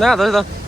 Nada, ¿dónde está?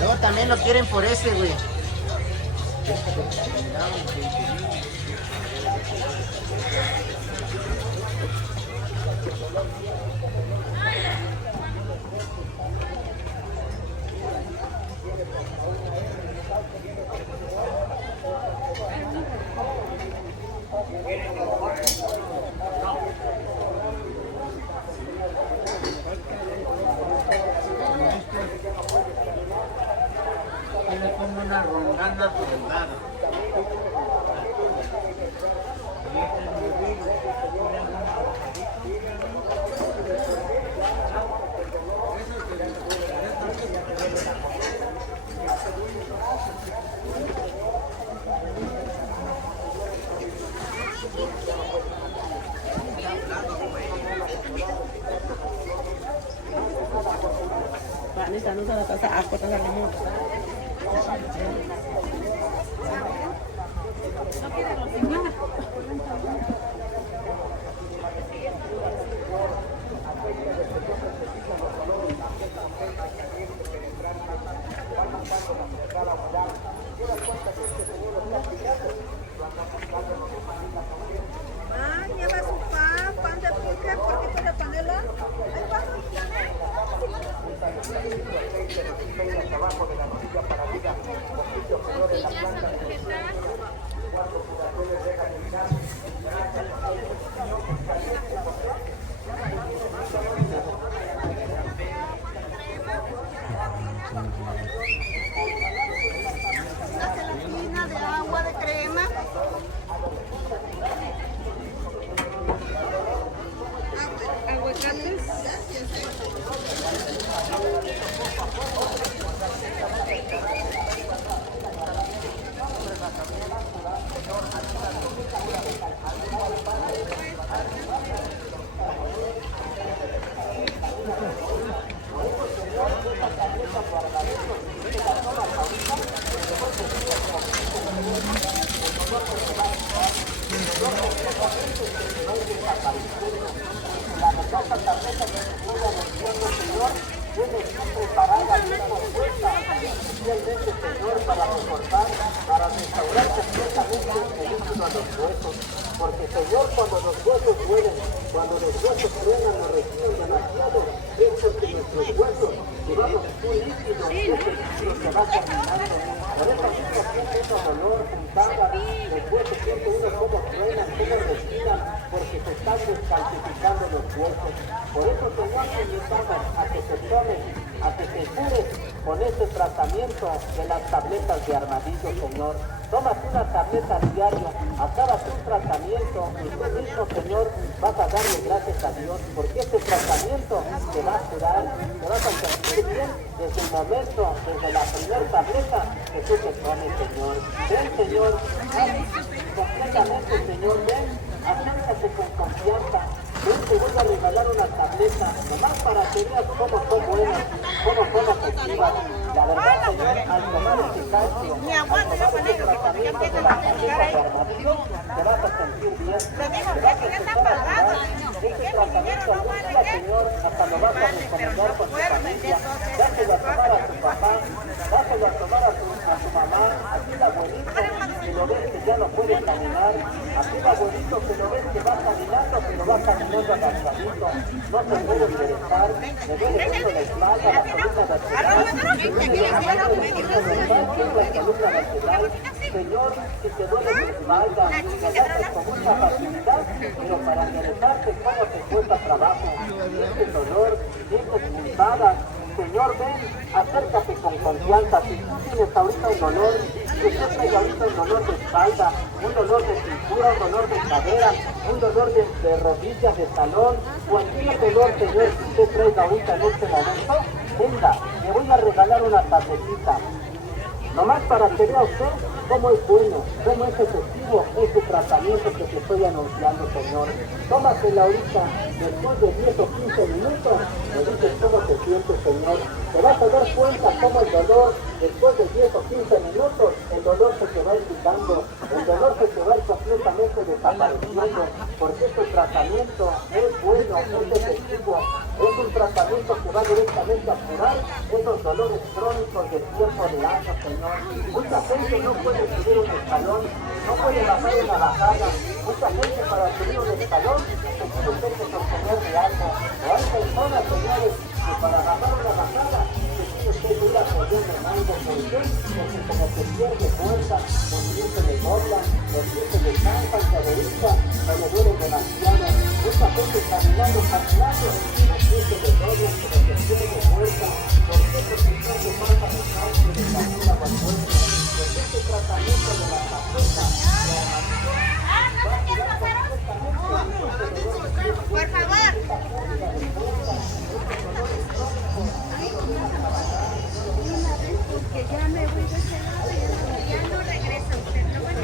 Luego también lo quieren por ese, güey. Yo le pongo una rondana soldada. Bạn đi sang nó sa ako ta lang mo. Ah, lleva su pan de pulque, poquito de panela. Ahí va. Una gelatina de agua de crema. Aguacates. Porque Señor, cuando los huesos duelen, cuando los huesos truenan o respiran demasiado, es porque nuestros huesos llevamos un líquido que va caminando. Por eso mismo siente ese dolor, puntada, los huesos siente uno cómo truenan, cómo respiran, porque se están descalcificando los huesos. Por eso, Señor, te invitamos a que te tomes, a que te cures con este tratamiento de las tabletas de armadillo, Señor. Tómate una tableta diaria, acábate un tratamiento y tú mismo, Señor, vas a darle gracias a Dios, porque este tratamiento te va a curar, te vas a sentir bien desde el momento, desde la primera tableta que tú te tomes, Señor. Ven, Señor, completamente, Señor, ven, acércate con confianza, Ven, te voy a regalar una tableta, nomás para que veas cómo son buenas, cómo son efectivas. La verdad, Señor, al tomar este calcio, al tomar este tratamiento de la tableta de armadillo, te vas a sentir bien, te vas a empezar a curar. Este tratamiento algún día, Señor, hasta lo vas a recomendar con tu familia. Dáselo a tomar a tu papá, dáselo a tomar a tu mamá, aquí el abuelito, que lo ves que ya no puede caminar, aquí el abuelito que lo ves que va caminando, pero va caminando agachadito, no se puede enderezar, le duele mucho la espalda, la columna vertebral, Señor, si te duele tu espalda, te haces con mucha facilidad, pero para enderezarte, ¿cómo te cuesta trabajo? Sientes dolor, sientes puntadas. Señor, ven, acércate con confianza. Si tú tienes ahorita un dolor, si usted trae ahorita un dolor de espalda, un dolor de cintura, un dolor de cadera, un dolor de rodillas, de talón, cualquier dolor, Señor, que usted traiga ahorita en este momento, venga, le voy a regalar una tabletita. Nomás para que vea usted cómo es bueno, cómo es efectivo este tratamiento que te estoy anunciando, Señor. Tómatela ahorita, después de 10 o 15 minutos, me dices cómo te sientes, Señor. Te vas a dar cuenta cómo el dolor, después de 10 o 15 minutos, el dolor se te va a ir quitando, el dolor se te va a ir completamente desapareciendo, porque este tratamiento es bueno, es efectivo, es un tratamiento que va directamente a curar esos dolores crónicos de tiempo de años, Señor. Mucha gente no puede subir un escalón, no puede bajar una bajada. Mucha gente para subir un escalón se tiene usted que sostener de algo. O hay personas, señores, que para bajar una bajada se tiene usted que ir a correr en algo. ¿Por qué? Porque como que pierde fuerza, los pies se le doblan, los pies se le cansan, se averiguan, se le duele demasiado. Mucha gente caminando, los pies se le doblan, pero que pierde fuerza. ¿Por qué? Porque no se pasa el cambio de camino a fuerza. Porque este tratamiento de la tableta, Por favor. Porque ya me voy de ese lado y ya no regresa usted. ¿No? Bueno.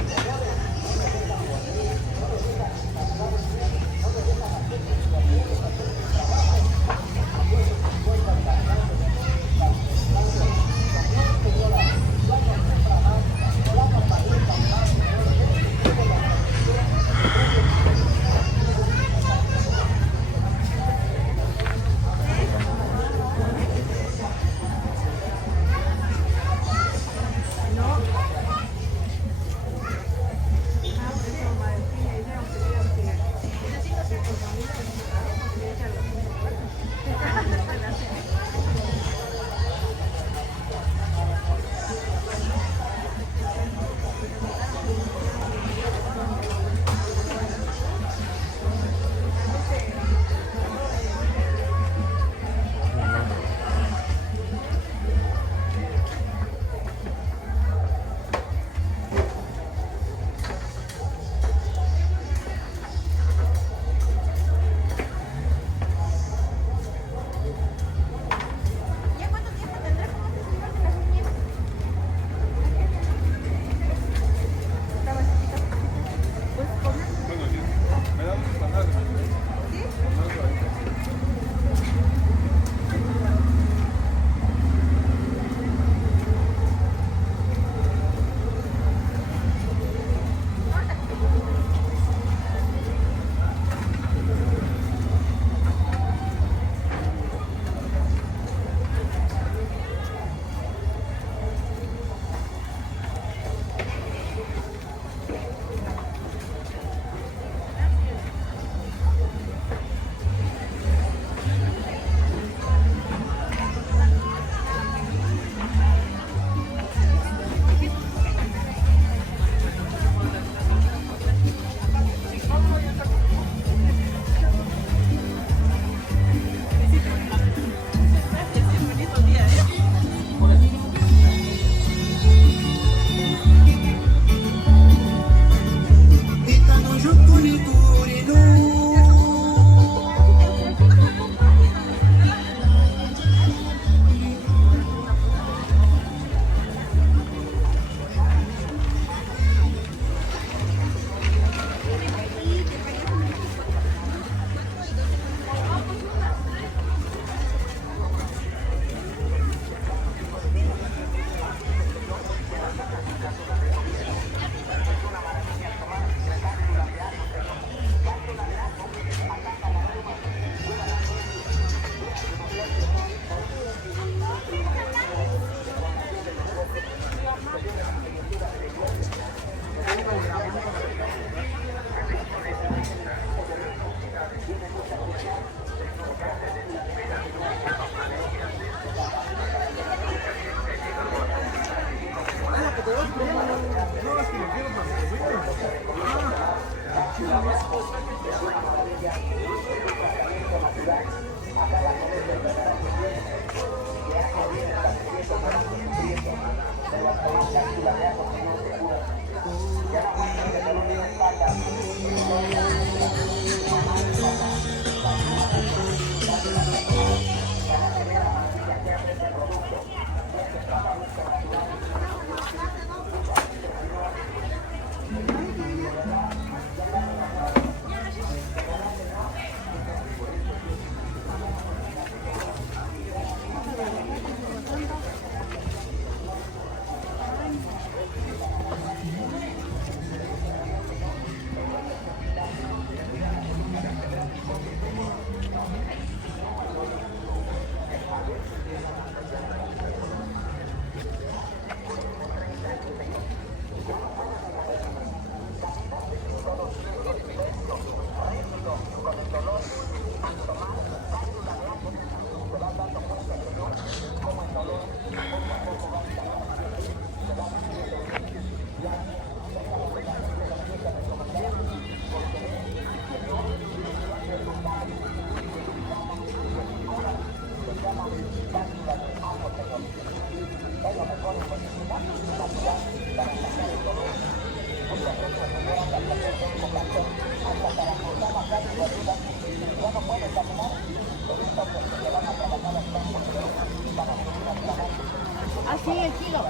Así el kilo.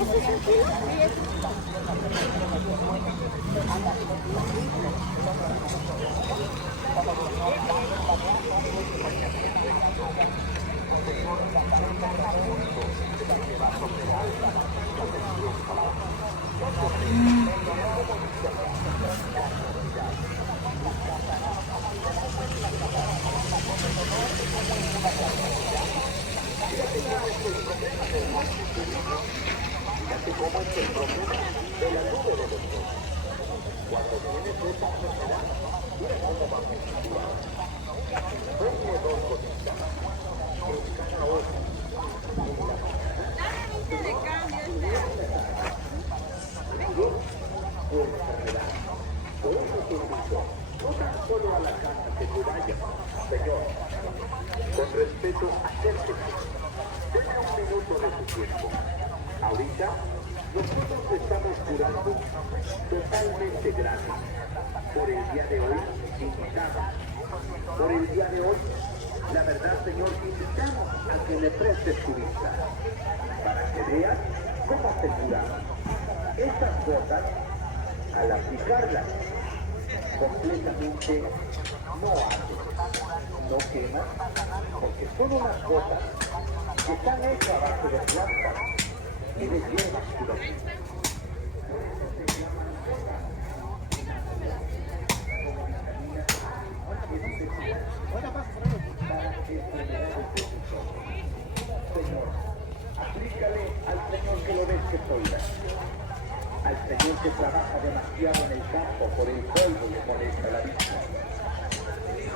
¿Ese es el kilo? Sí, es. Con respeto, acérquese. Deme un minuto de su tiempo. Ahorita, nosotros estamos curando totalmente gratis. Por el día de hoy, invitamos. Por el día de hoy, la verdad, Señor, invitamos a que le preste su vista. Para que vean cómo se curan. Estas gotas, al aplicarlas, completamente no arden, no queman, porque son unas gotas que están hechas a base de plantas y de hierbas curativas. Señor, aplícale al Señor que lo ves que soy, al Señor que trabaja demasiado en el campo, por el polvo le molesta la vista.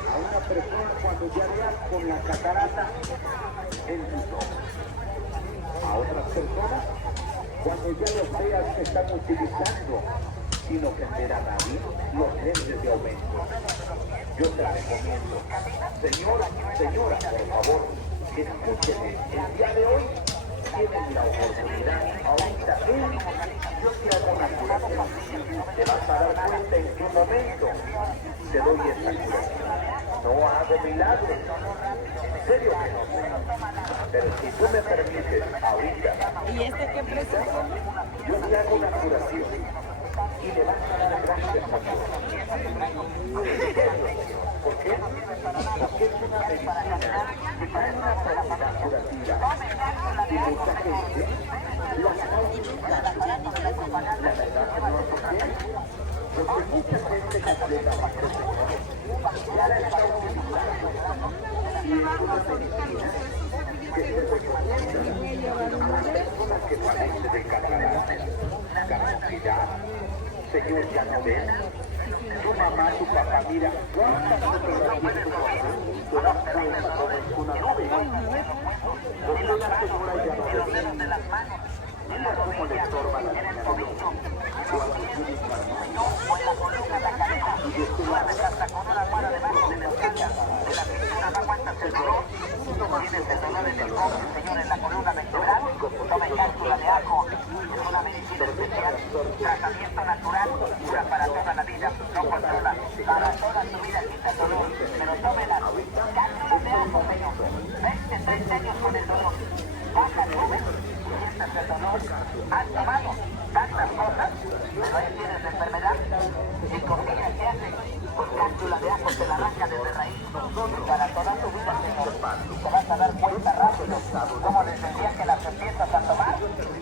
A una persona cuando ya veas con la catarata en sus ojos. A otras personas cuando ya los veas que están utilizando, sino que verán ahí los nervios de aumento. Yo te recomiendo, señora, por favor, escúcheme, el día de hoy tienes la oportunidad, ahorita yo te hago una curación, te vas a dar cuenta en qué momento te doy esta curación. No hago milagros, en serio que no, pero si tú me permites ahorita, ¿Y este qué precio tiene? yo te hago una curación y le vas a dar gracias a Dios. ¿Por qué? Porque es una medicina que trae una propiedad curativa y mucha gente lo está utilizando. La verdad que no sé qué, porque mucha gente completamente ya la está utilizando y es una medicina que se recomienda a las personas que padecen de capacidad. Señor, ya no ves, tu mamá, tu papá, mira, cuántas fotografías tú das cuenta como es una nube. Porque la señora ya no ves. Mira cómo le estorba la niña de Dios. Cuando tienes la mano, y esto lo hace con una mano de mano de la derecha. De la cintura no aguantas el dolor, tienes el dolor en el hombro, Señor, en la columna vertebral. Tratamiento natural, cura para toda la vida, no controla. Para toda tu vida quita el dolor, pero tómela. Cápsulas de ajo, señor. 23 años con el dolor. Baja el joven, sientas el dolor. ¿Has tomado tantas cosas? ¿No tienes la enfermedad? ¿Y con qué se hace? Con cápsula de ajo te la arranca desde raíz. Para toda tu vida, señor. Te vas a dar cuenta rápido. Como desde el día que las empiezas a tomar,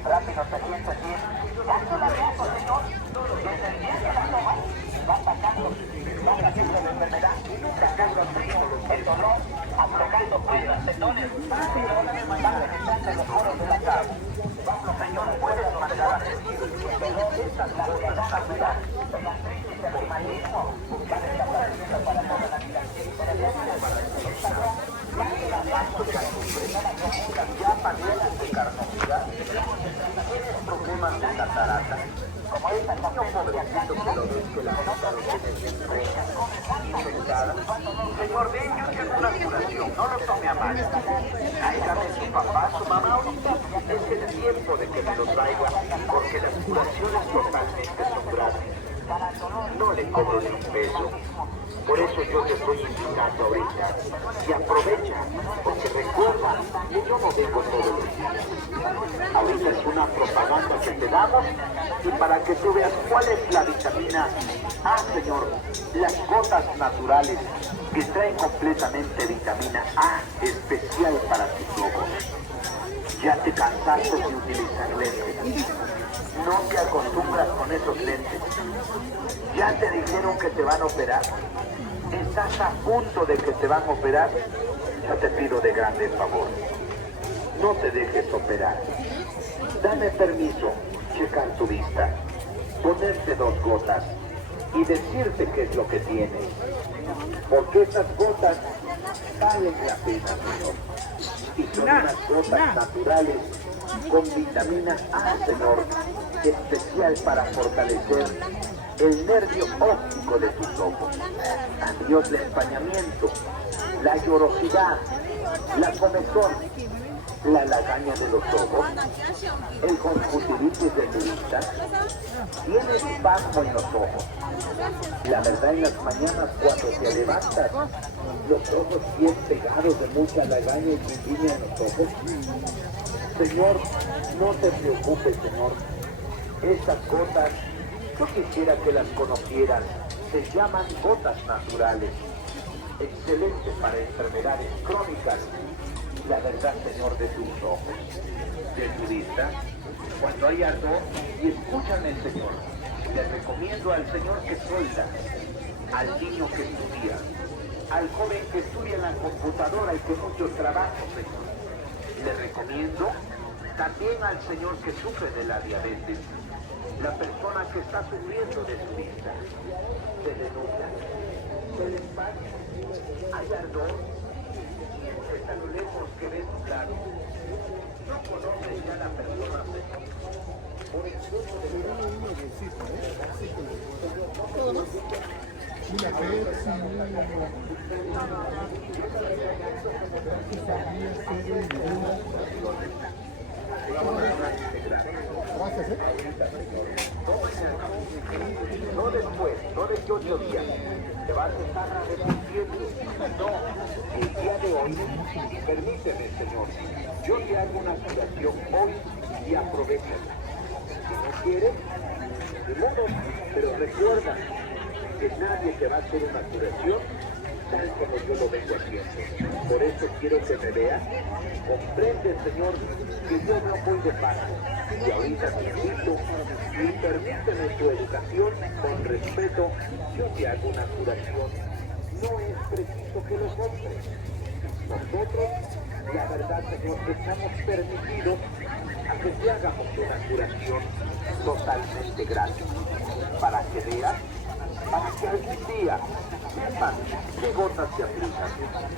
rápido te sientes bien. Cápsula de ajo, señor. Desde el día que la tomas, va sacando la enfermedad, sacando el dolor, aflojando cuerdas, tendones, va penetrando los poros de la cara. Vamos, señor, puedes mandar el dolor, la ansiedad, la ansiedad, el artritis, el reumatismo, la desapareciendo para toda la vida. Ya padeces de carnosidad, tienes problemas de catarata, como esta niño pobrecito que lo ves que la nota lo tiene infectada. Señor, ven, yo tengo una curación, no lo tome a mal. Tráigame su papá, su mamá ahorita. Es el tiempo de que me lo traiga, porque las curaciones totalmente son gratis. No le cobro ni un peso. Por eso yo te estoy invitando ahorita. Y aprovecha, porque recuerda que yo no vengo todos los días. Ahorita es una propaganda que te damos y para que tú veas cuál es la vitamina A, señor. Las gotas naturales que traen completamente vitamina A especial para tus ojos. Ya te cansaste de utilizar lentes. No te acostumbras con esos lentes. Ya te dijeron que te van a operar. Estás a punto de que te van a operar. Yo te pido de grande favor. No te dejes operar. Dame permiso, checar tu vista, ponerte 2 gotas y decirte qué es lo que tienes. Porque esas gotas valen la pena, señor. Y son unas gotas naturales con vitamina A, señor, especial para fortalecer el nervio óptico de tus ojos. Adiós el empañamiento, la llorosidad, la comezón, la lagaña de los ojos, el conjuntivitis de tu vista, tienes espasmo en los ojos. La verdad, en las mañanas cuando te levantas, los ojos bien pegados de mucha lagaña y línea en los ojos. Señor, no te preocupes, Señor. Estas gotas, yo quisiera que las conocieras. Se llaman gotas naturales. Excelentes para enfermedades crónicas. La verdad, Señor, de tus ojos, de tu vista. Cuando hay ardor, y escúchame, Señor, le recomiendo al Señor que suelta, al niño que estudia, al joven que estudia en la computadora y que mucho trabajo, Señor. Le recomiendo también al Señor que sufre de la diabetes, la persona que está sufriendo de su vista. Se le nubla, se le empaña, hay ardor, sientes a lo lejos que ves claro. No conoces ya la persona, Señor. Por el suelo de Gracias, no después, no de 8 días, te vas a estar arrepintiendo. No, el día de hoy, permíteme, Señor, yo te hago una curación hoy y aprovechala. Si no quieres, de modo, pero recuerda que nadie te va a hacer una curación tal como yo lo vengo haciendo. Por eso quiero que me veas. Comprende, Señor, que yo no voy de paso. Y ahorita te invito y permíteme tu educación con respeto. Yo te hago una curación. No es preciso que lo compres. Nosotros, la verdad, Señor, estamos permitidos a que te hagamos una curación totalmente gratis. Para que veas, para que algún día sepas qué gotas te aplican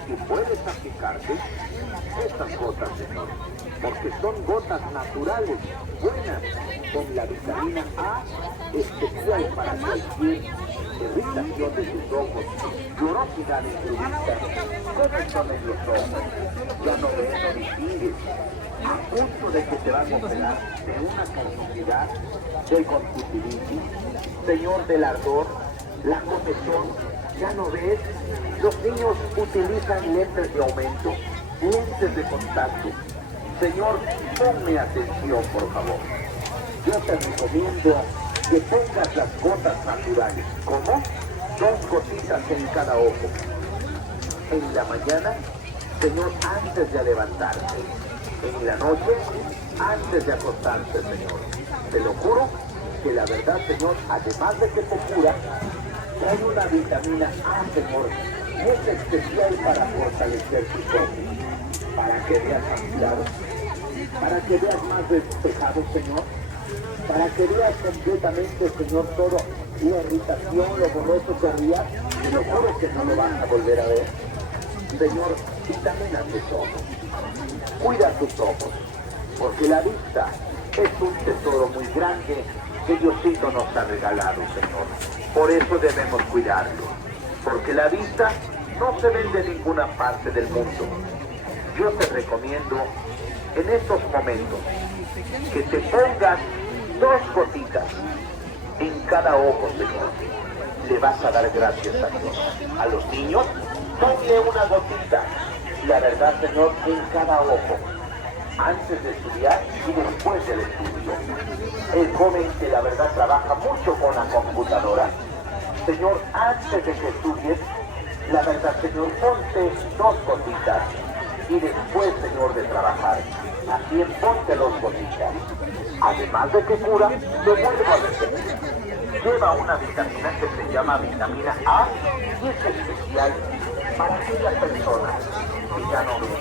y puedes aplicarte estas gotas, Señor, porque son gotas naturales, buenas, con la vitamina A especial para cualquier irritación de tus ojos, llorosidad en tu vista, comezón en los ojos, ya no ves, no distingues, a punto de que te vas a operar de una carnosidad, de conjuntivitis, Señor, del ardor, la comezón, ya no ves, los niños utilizan lentes de aumento, lentes de contacto. Señor, ponme atención, por favor. Yo te recomiendo que pongas las gotas naturales. ¿Cómo? 2 gotitas en cada ojo. En la mañana, Señor, antes de levantarse. En la noche, antes de acostarse, Señor. Te lo juro que la verdad, Señor, además de que te cura, trae una vitamina A, Señor, y es especial para fortalecer tus ojos, para que veas más claro, para que veas más despejado, Señor, para que veas completamente, Señor, todo, la irritación, lo borroso que había, te lo juro que no lo vas a volver a ver. Señor, vitamina tus ojos, cuida tus ojos, porque la vista es un tesoro muy grande que Diosito nos ha regalado, Señor. Por eso debemos cuidarlo, porque la vista no se vende en ninguna parte del mundo. Yo te recomiendo en estos momentos que te pongas 2 gotitas en cada ojo, Señor. Le vas a dar gracias a Dios. A los niños, ponle una gotita, la verdad, Señor, en cada ojo, antes de estudiar y después del estudio. El joven que la verdad trabaja mucho con la computadora, Señor, antes de que estudies, la verdad, Señor, ponte 2 gotitas y después, Señor, de trabajar, también ponte 2 gotitas. Además de que cura, te vuelvo a decir, lleva una vitamina que se llama vitamina A y es especial para aquellas personas que ya no ven,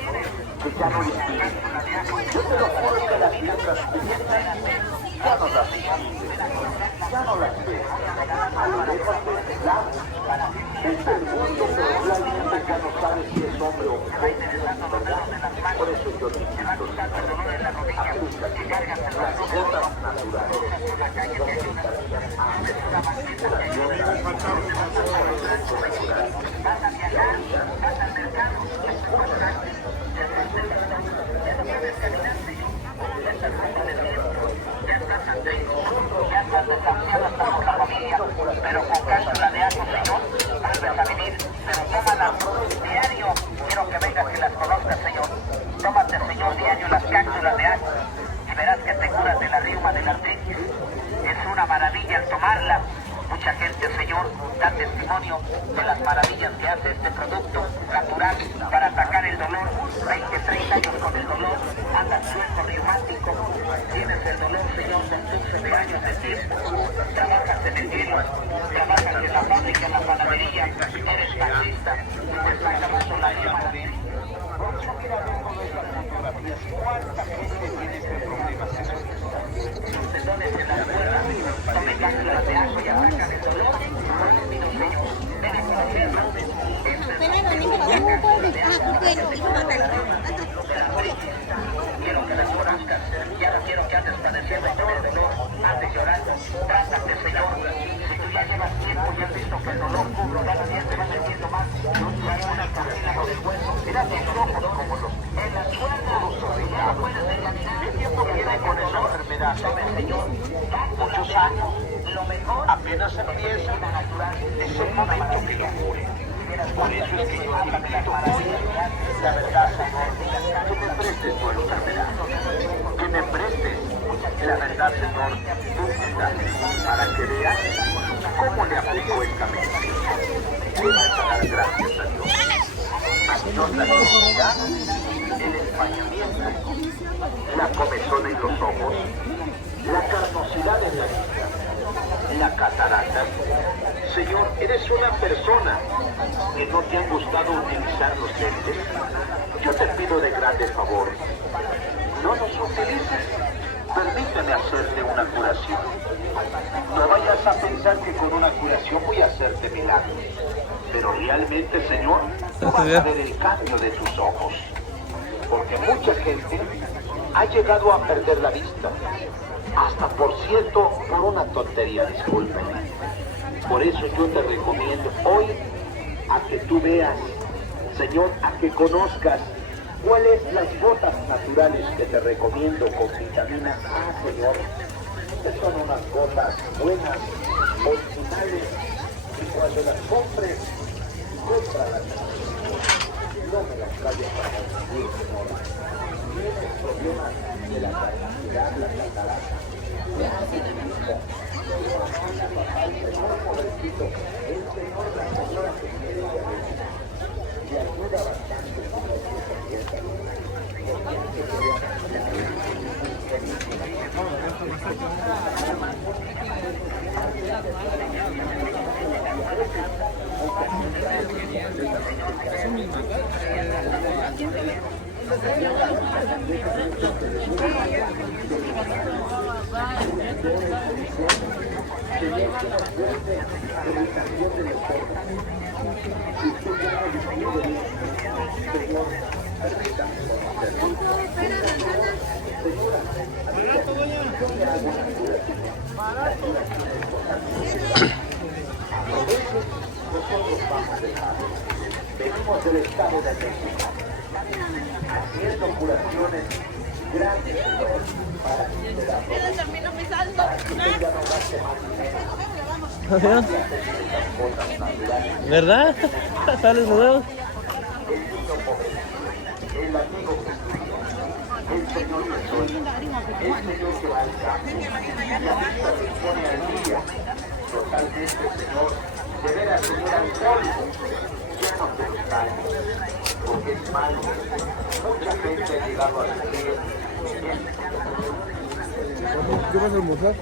que ya no distinguen. Yo te lo juro que las letras pequeñas ya no las distinguen, ya no las ves. A lo lejos ves blanco, es el mundo, pero realmente ya no sabes si es hombre o mujer, ¿verdad? Por eso yo te invito, aplícate las gotas naturales. Pero con cápsula de ajo, Señor, vuelves a vivir, pero tómalas diario. Quiero que vengas y las conozcas, Señor. Tómate, Señor, diario las cápsulas de ajo y verás que te curas de la reuma, de la artritis. Es una maravilla al tomarla. Mucha gente, Señor, da testimonio de las maravillas que hace este producto natural para atacar el dolor. 20, 30 años con el dolor, andas suelto reumático, tienes el dolor, Señor, con 15 años de tiempo, trabajas en el hielo, trabajas en la fábrica, en la panadería, eres taxista, te saca mucho la reuma. ¿Cuánta gente tiene este problema? Tendones en las cuerdas, tomen cápsulas de agua y atacan el dolor. Quiero que las conozcas, ya no quiero que andes padeciendo todo el dolor, andes llorando, trátate, Señor. Si tú ya llevas tiempo y has visto que el dolor cada día te va metiendo más, no te hagas una camina por el hueso, mira tus ojos como los, en las cuerdas, ya no puedes examinar el tiempo que viene con esa enfermedad, Señor. Muchos años, lo mejor apenas empieza la natural, es el momento que lo cure. Por eso es que yo te invito hoy, la verdad, Señor, que me prestes tu enfermedad, que me prestes, la verdad, Señor, tu vida, para que veas cómo le aplico esta medicina. Le vas a dar gracias a Dios. A Dios la necesidad, el empañamiento, la comezón en los ojos, la carnosidad en la vista, la catarata. Señor, eres una persona que no te han gustado utilizar los lentes. Yo te pido de grande favor, no los utilices. Permíteme hacerte una curación. No vayas a pensar que con una curación voy a hacerte milagros. Pero realmente, Señor, tú vas a ver el cambio de tus ojos. Porque mucha gente ha llegado a perder la vista. Hasta, por cierto, por una tontería, discúlpeme. Por eso yo te recomiendo hoy a que tú veas, Señor, a que conozcas ¿Cuáles las gotas naturales que te recomiendo con vitamina A, Señor? Estas son unas gotas buenas, originales, y cuando las compres, cómpralas. No me las calles para conseguir, Señor. Tienes problemas de la carnacidad, la catarata. El Señor, pobrecito, el Señor, la señora que quiere diabetes, le ayuda bastante con la dieta. Venimos del Estado de México, haciendo curaciones grandes, Señor, para que te da para que tenga no gaste más dinero. ¿Verdad? Sales nuevo. El niño pobre, el amigo que el Señor que soy, el Señor que va al campo, la vista se pone al día, totalmente, Señor, de veras, Señor, alcohólico, ya no te gustan, porque es malo, mucha gente ha llegado a creer. ¿Qué vas a almorzar?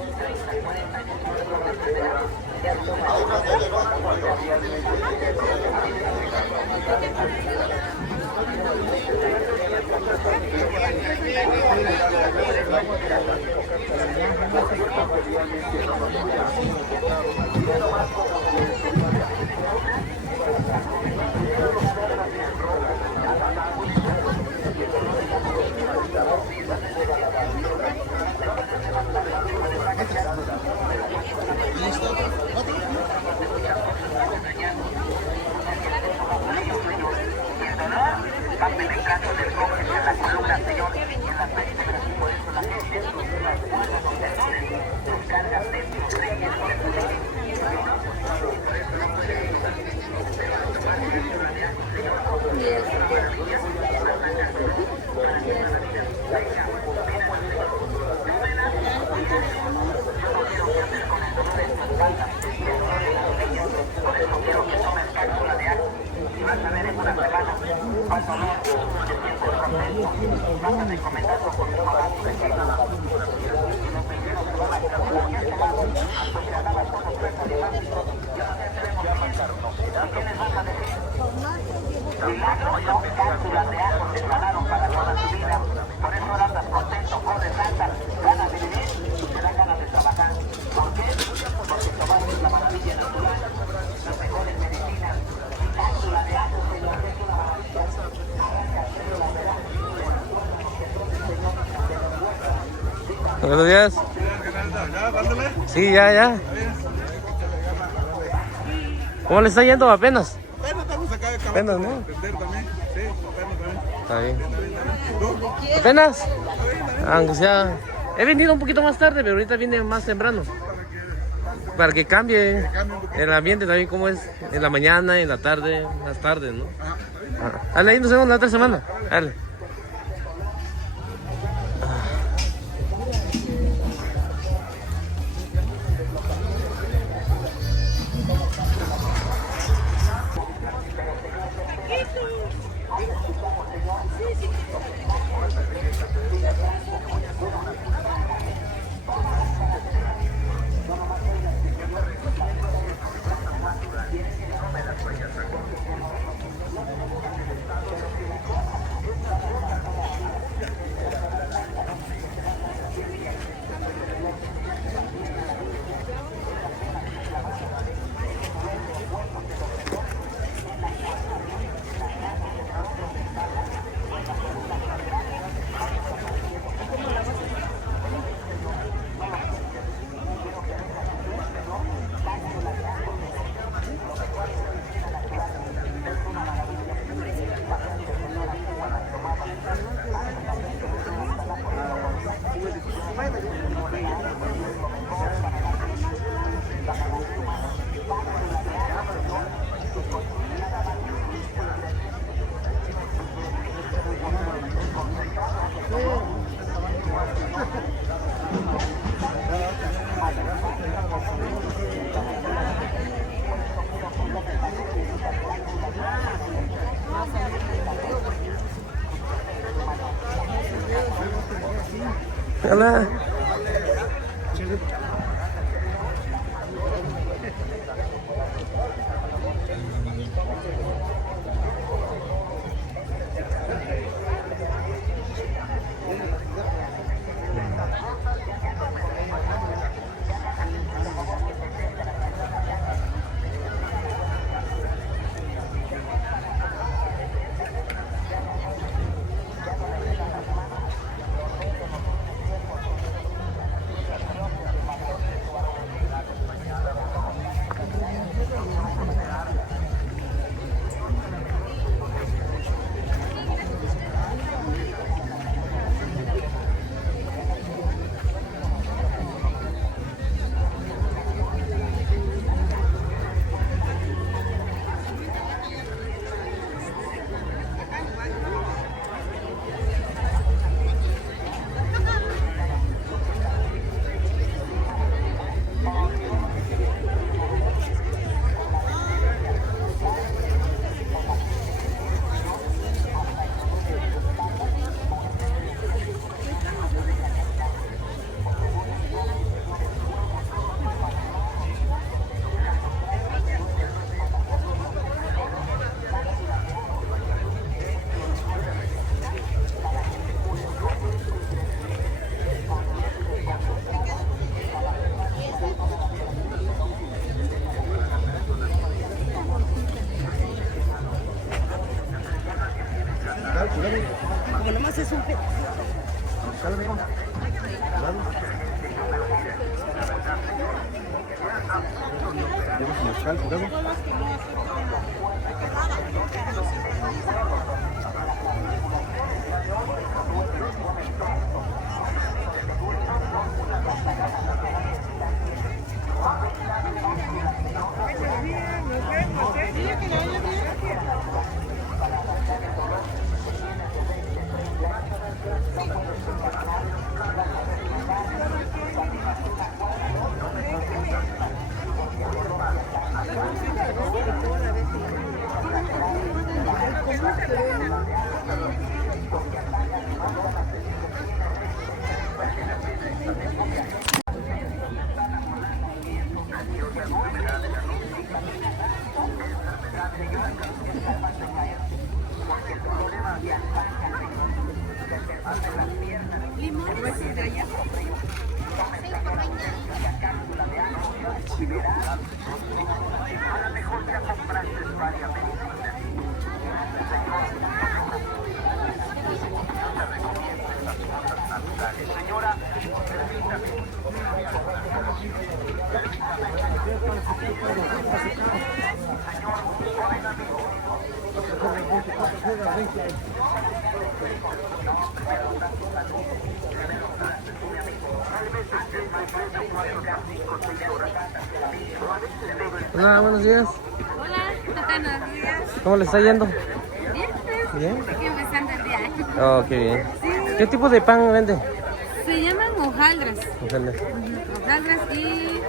Cápsulas de ajo te sanaron para toda tu vida. Por eso ahora andas contento, corres, saltas, ganas de vivir y te dan ganas de trabajar. ¿Por qué? Porque tomaste la maravilla natural, las mejores medicinas. Cápsula de ajo, Señor, es una maravilla. Arranca células de ajo. Buenos días. Sí, ya. ¿Cómo le está yendo apenas? Apenas, ¿no? Está bien. ¿Apenas? Aunque sea... He venido un poquito más tarde, pero ahorita vine más temprano. Para que cambie el ambiente también, como es en la mañana, en la tarde, más tarde, ¿no? Ahí nos vemos la otra semana. Dale. Hola. Porque nomás es un pe... Hola, buenos días. Hola, buenos días. ¿Cómo le está yendo? Bien, pues. Bien. Aquí empezando el día. Oh, qué bien. ¿Qué tipo de pan vende? Se llaman hojaldras. Hojaldras. Hojaldras y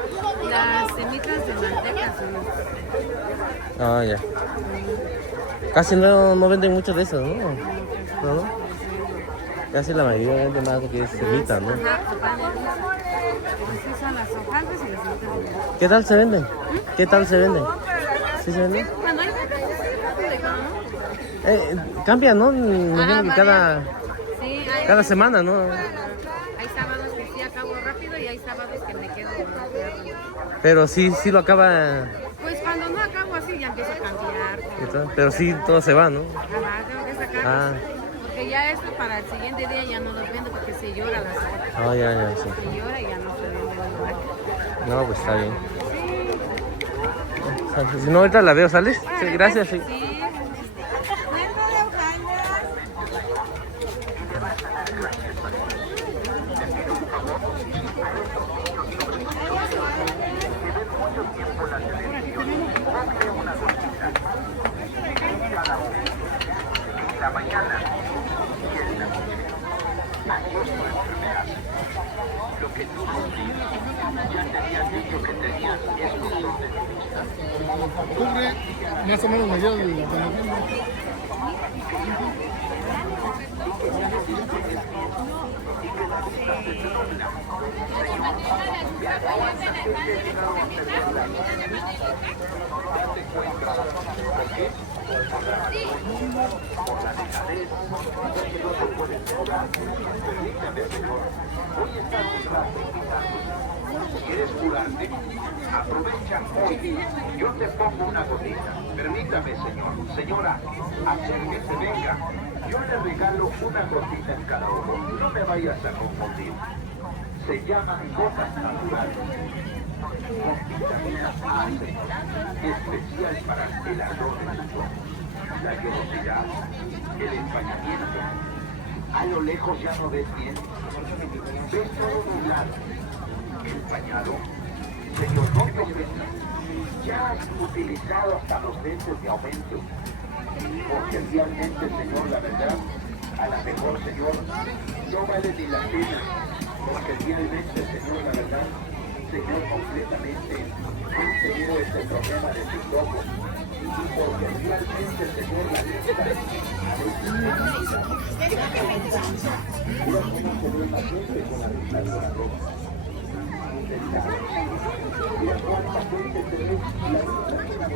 las semitas de manteca son. Ah, ya. Casi no venden mucho de eso, ¿no? ¿No? Casi la mayoría vende más lo que es semita, ¿no? Ajá, su pan de dulce. Así son las hojaldras y las semitas de manteca. ¿Qué tal se venden? ¿Qué tal se venden? ¿Sí se venden? Cuando hay venta, sí, ¿no? Cambia, ¿no? Me imagino que varía. Sí, hay, cada semana, ¿no? hay sábados que sí acabo rápido y hay sábados que me quedo. Pero sí lo acaba. Pues cuando no acabo así ya empiezo a cambiar. Pero sí todo se va, ¿no? Ajá, tengo que sacar. Ah, Porque ya esto para el siguiente día ya no los vendo porque se llora la sopa. oh, ya, sí. Se llora y ya no se vende. No, pues está bien. Si no, ahorita la veo, ¿sales? Sí, gracias, sí. Sí. La mañana fiesta. Adiós tu enfermedad. Lo que tú ya te habían dicho que tenías estos órdenes. Cubre más o menos mayor de la pandemia. ¿Quieres curarte? Aprovecha hoy. Yo te pongo una gotita. Permítame, señor. Señora, acérquese, venga. Yo le regalo una gotita en cada ojo. No me vayas a confundir. Se llaman gotas naturales. Con vitamina A, especial para el ardor de tus ojos, la velocidad, el empañamiento. A lo lejos ya no ves bien. Ves todo nublado. Empañado. Señor, no me ofenda. Ya has utilizado hasta los lentes de aumento. Porque realmente, señor, la verdad, a la mejor, señor, no vale ni la pena. Porque realmente, señor, la verdad, señor, completamente consiguió este problema de sus ojos. Y porque realmente, señor, la verdad, a veces se olvida. Mira cómo se ve la gente con la vista de la ropa. Mira cuánta gente se ve la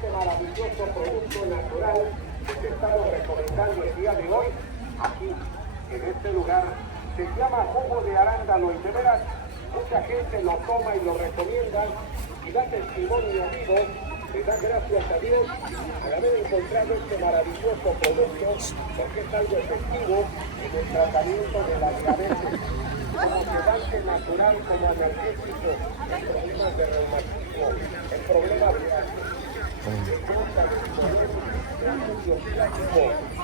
este maravilloso producto natural que te estamos recomendando el día de hoy, aquí, en este lugar. Se llama jugo de arándano y de veras, mucha gente lo toma y lo recomienda y da testimonio amigo, le da gracias a Dios por haber encontrado este maravilloso producto, porque es algo efectivo en el tratamiento de la diabetes, como sedante natural, como analgésico, en problemas de reumatismo, en problemas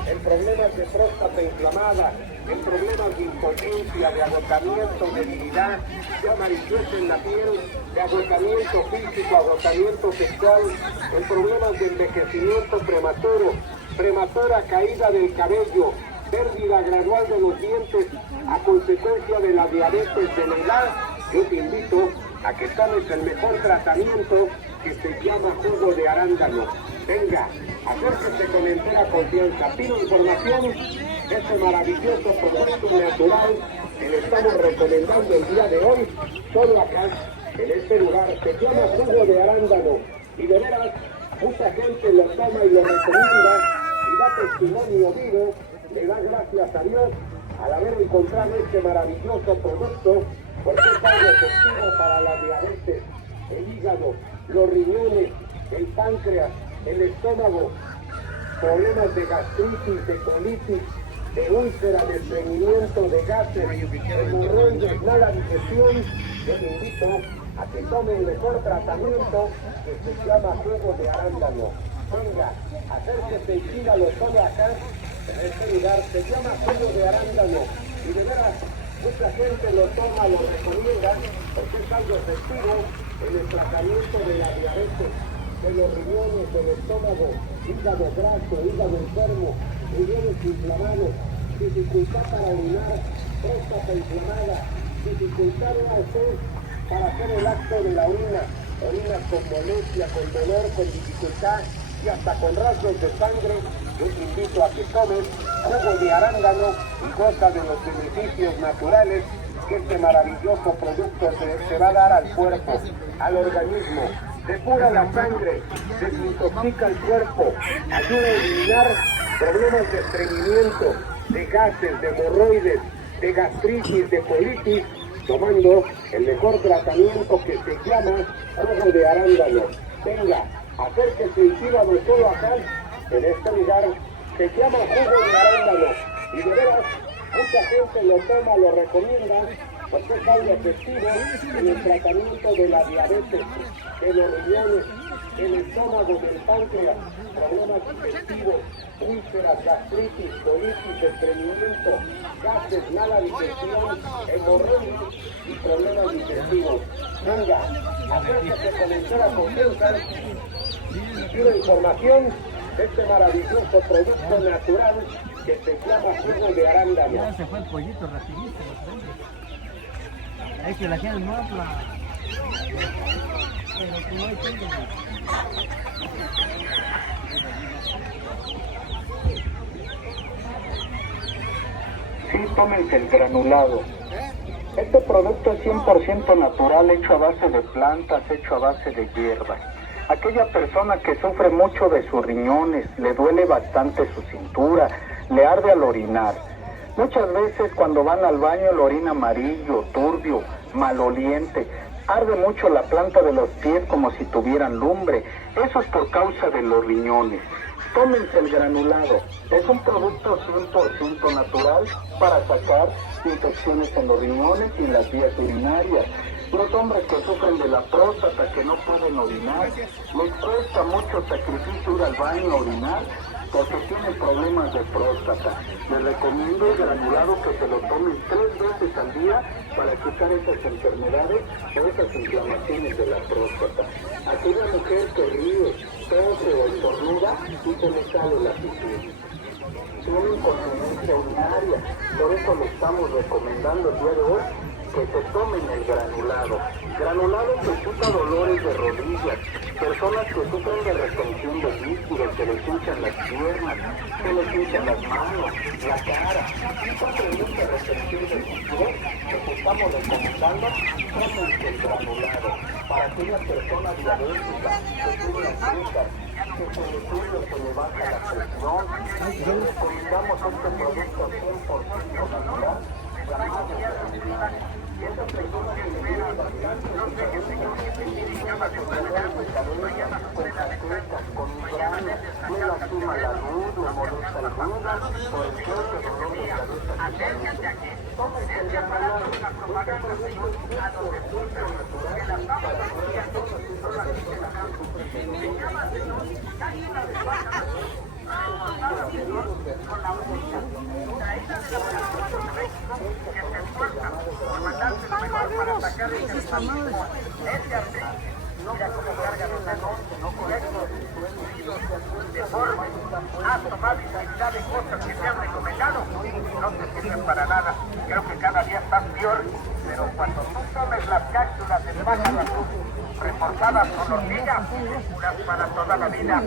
en problemas de próstata inflamada, en problemas de impotencia, de agotamiento, debilidad, de amarillez en la piel, de agotamiento físico, agotamiento sexual, en problemas de envejecimiento prematuro, prematura caída del cabello, pérdida gradual de los dientes a consecuencia de la diabetes de la edad. Yo te invito a que tomes el mejor tratamiento que se llama jugo de arándano. Venga, acérquese con entera confianza. Pido información de este maravilloso producto natural que le estamos recomendando el día de hoy, solo acá, en este lugar. Se llama jugo de arándano. Y de veras, mucha gente lo toma y lo recomienda y da testimonio vivo, le da gracias a Dios al haber encontrado este maravilloso producto, porque es algo efectivo para la diabetes, el hígado, los riñones, el páncreas, el estómago, problemas de gastritis, de colitis, de úlcera, de estreñimiento, de gases, hemorroides, mala digestión. Yo te invito a que tome el mejor tratamiento que se llama jugo de arándano. Venga, acérquese y pídalo todo acá, en este lugar. Se llama jugo de arándano y de veras mucha gente lo toma, lo recomienda, porque es algo efectivo en el tratamiento de la diabetes, de los riñones, del estómago, hígado graso, hígado enfermo, riñones inflamados, dificultad para orinar, próstata inflamada, dificultad para hacer el acto de la orina, orinas con molestia, con dolor, con dificultad y hasta con rasgos de sangre. Yo te invito a que tomes jugo de arándano y goza de los beneficios naturales que este maravilloso producto se va a dar al cuerpo, al organismo. Depura la sangre, desintoxica el cuerpo, ayuda a eliminar problemas de estreñimiento, de gases, de hemorroides, de gastritis, de colitis, tomando el mejor tratamiento que se llama jugo de arándano. Venga, acérquese y pídalo solo acá, en este lugar, se llama jugo de arándano. Y de veras, mucha gente lo toma, lo recomienda, porque es algo efectivo en el tratamiento de la diabetes, de los riñones, el estómago, del páncreas, problemas digestivos, úlceras, gastritis, colitis, estreñimiento, gases, mala digestión, hemorroides y problemas digestivos. Venga, acérquese con entera confianza y pide información de este maravilloso producto natural que se llama jugo de arándano. Ya se fue el pollito rapidísimo. Hay que la gente no habla. Pero que no hay tiempo. Sí, tómense el granulado. Este producto es 100% natural, hecho a base de plantas, hecho a base de hierbas. Aquella persona que sufre mucho de sus riñones, le duele bastante su cintura, le arde al orinar. Muchas veces cuando van al baño el orina amarillo, turbio, maloliente. Arde mucho la planta de los pies como si tuvieran lumbre. Eso es por causa de los riñones. Tómense el granulado. Es un producto 100% natural para sacar infecciones en los riñones y en las vías urinarias. Los hombres que sufren de la próstata, que no pueden orinar, les cuesta mucho sacrificio ir al baño a orinar porque tienen problemas de próstata. Les recomiendo el granulado, que se lo tomen 3 veces al día para quitar esas enfermedades o esas inflamaciones de la próstata. Aquella mujer que ríe, tose o estornuda y se le sale la pipí. Tiene incontinencia urinaria, por eso le estamos recomendando el día de hoy que se tomen el granulado. Granulado que quita dolores de rodillas, personas que sufren de retención de líquidos, se les hinchan las piernas, se les hinchan las manos, la cara. Son productos de retención de líquidos que te estamos recomendando, tómense el granulado. Para aquellas personas diabéticas que tienen azúcar, que se les sube o se le baja la presión, les recomendamos este producto 100% natural. Y esas personas que tienen bastante con migraña, le lastima la luz, le molesta el ruido, por el fuerte dolor de cabeza. Tómense el granulado. Este producto es 100% natural para aquellas personas que sufren de Mira cómo cargan los dedos, no correcto, de forma, has tomado infinidad de cosas que te han recomendado, no te sirven para nada. Creo que cada día estás peor, pero cuando tú tomes las cápsulas del pájaro azul, reforzadas con hormiga, curas para toda la vida.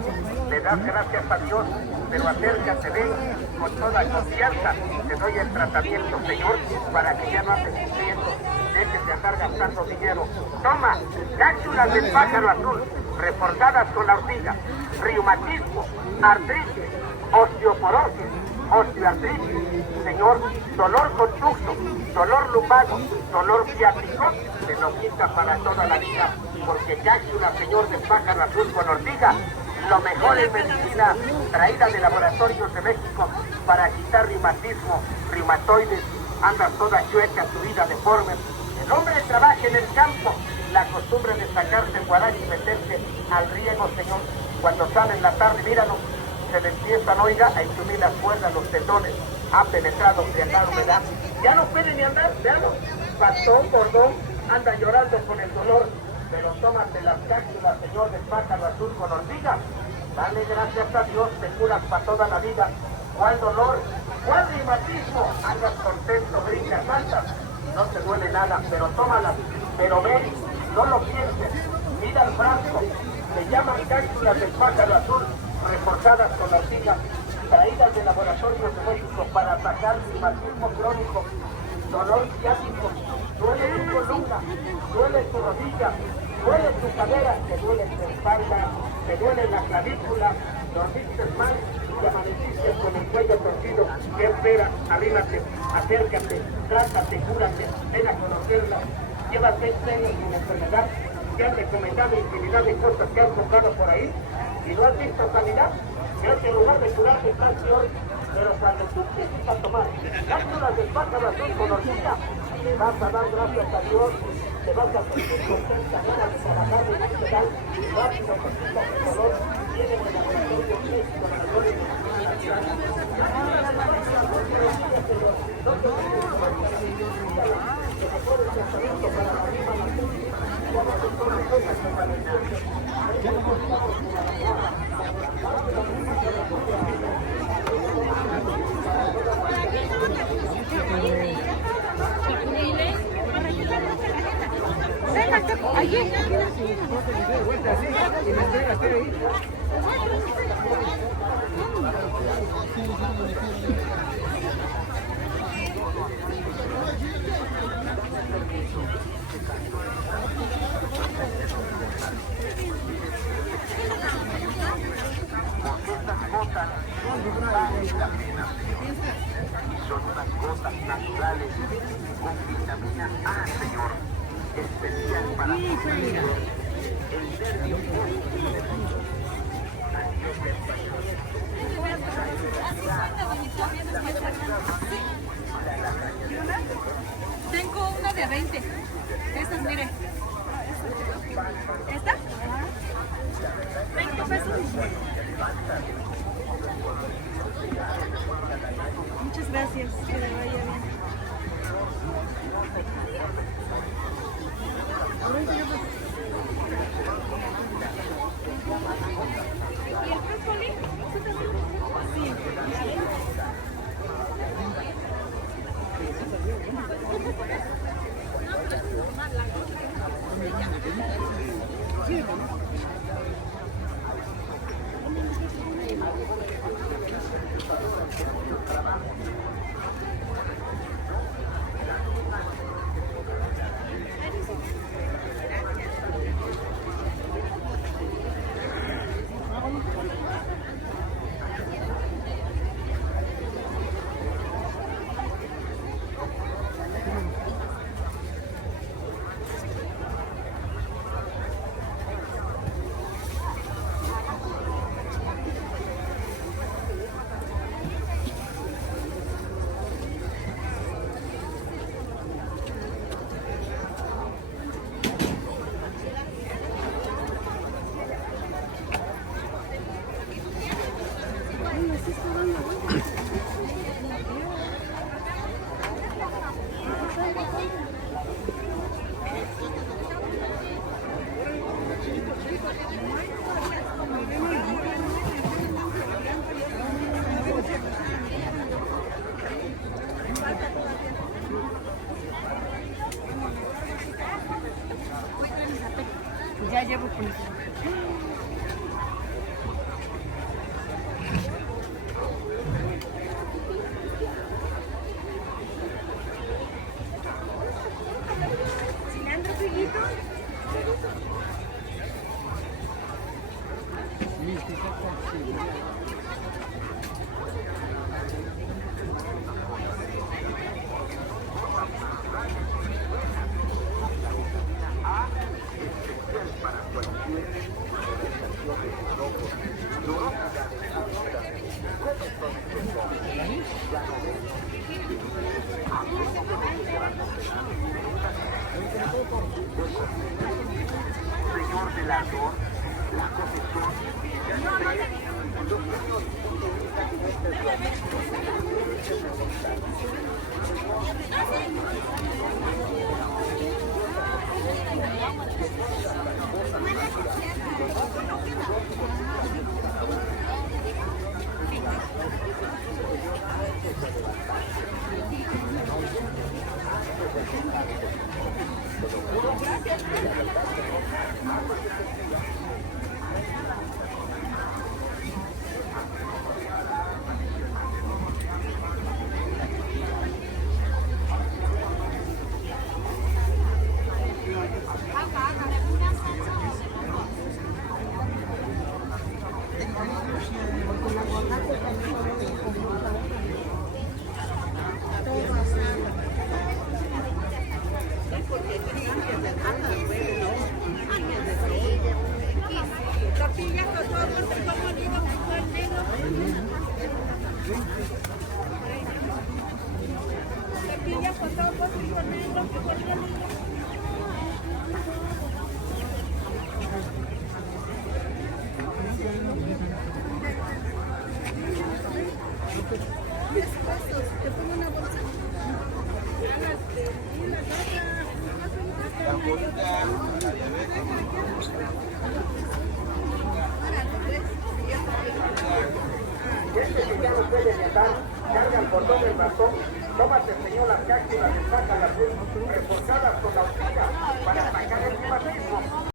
Le das gracias a Dios, pero acércate, ven con toda confianza. Te doy el tratamiento, Señor, para que ya no andes sufriendo. Dejes de andar gastando dinero. Toma, cápsulas del pájaro azul, reforzadas con la hormiga. Reumatismo, artritis, osteoporosis, osteoartritis, Señor, dolor contuso, dolor lumbago, dolor ciático, se lo quita para toda la vida, porque cápsula, Señor, del pájaro azul con hormiga, lo mejor en medicina, traída de laboratorios de México para quitar reumatismo, reumatoides, andas toda chueca, tu vida deforme. El hombre trabaja en el campo, la costumbre de sacarse el guarache y meterse al riego, Señor, cuando sale en la tarde, míralo, se le empiezan, oiga, a imprimir las cuerdas, los tendones, ha penetrado la humedad, ya no puede ni andar, veamos, bastón, bordón, anda llorando con el dolor, pero tómate las cápsulas, Señor, del pájaro azul con hormiga, dale gracias a Dios, te curas para toda la vida. ¿Cuál dolor? ¿Cuál reumatismo? Andas contento, brincas, saltas, no te duele nada, pero tómalas, pero ven, no lo pienses, mira el frasco, se llaman cápsulas del pájaro azul, reforzadas con hormiga, traídas de laboratorios de México para atacar reumatismo crónico, dolor ciático, duele tu columna, duele tu rodilla, duele tu cadera, te duele tu espalda, te duele la clavícula, dormiste mal y amaneciste con el cuello torcido. ¿Qué esperas? Arrímate, acércate, trátate, cúrate, ven a conocerla. Llevas 6 años sin enfermedad, te han recomendado infinidad de cosas que has comprado por ahí y no has visto sanidad. En lugar de curarte estás peor, pero cuando tú empieces a tomar cápsulas del pájaro azul con horquilla, le vas a dar gracias a Dios, te vas a sentir contenta, ganas de trabajar en un hospital, rápido, contenta de color, viene de laboratorio México, la mejor son unas gotas naturales con vitamina A, señor, especial para el nervio Tengo una de 20. Estas, mire. ¿Esta? 20 pesos. Muchas gracias. Que le vaya bien. ¿Y el frescolí? Sí. Ya llevo con eso. ¿Cilantro, Filipo? Señor del ardor, la confesión. Este que ya no puede ni andar, carga el botón del ratón, tómate señor las cápsulas, le saca las luz, reforzadas con la hormiga para sacar el primatismo.